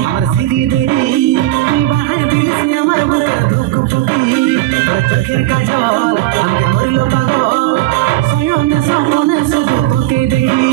আমার সিঁড়ি দেরি তুই বাহার দিলিস আমার বুকে ধুক ফুকি তোর চোখের কাজল আমাকে মরিল পাগল সয়নে সপনে শুধু তোকে দেখি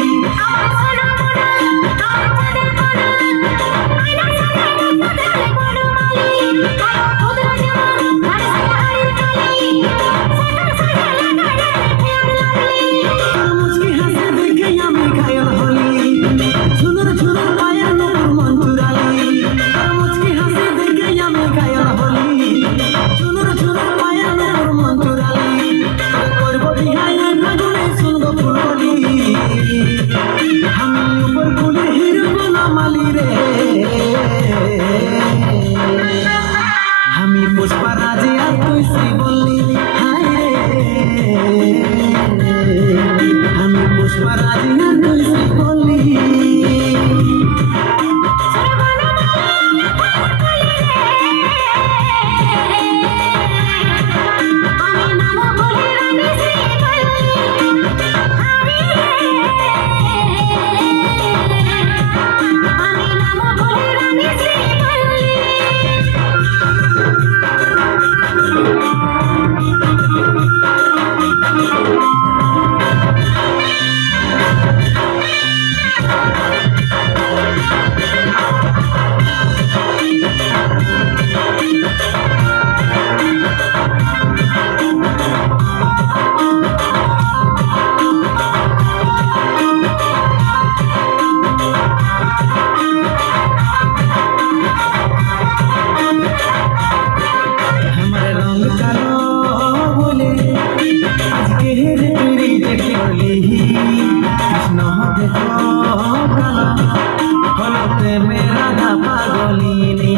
আমি পুষ্পা রাজে আর তুই শ্রী বললি হায় রে আমি পুষ্পা রাজে আর তুই শ্রী বললি কৃষ্ণ দেখো ভালো হলো প্রেমের রাধা পাগলিনী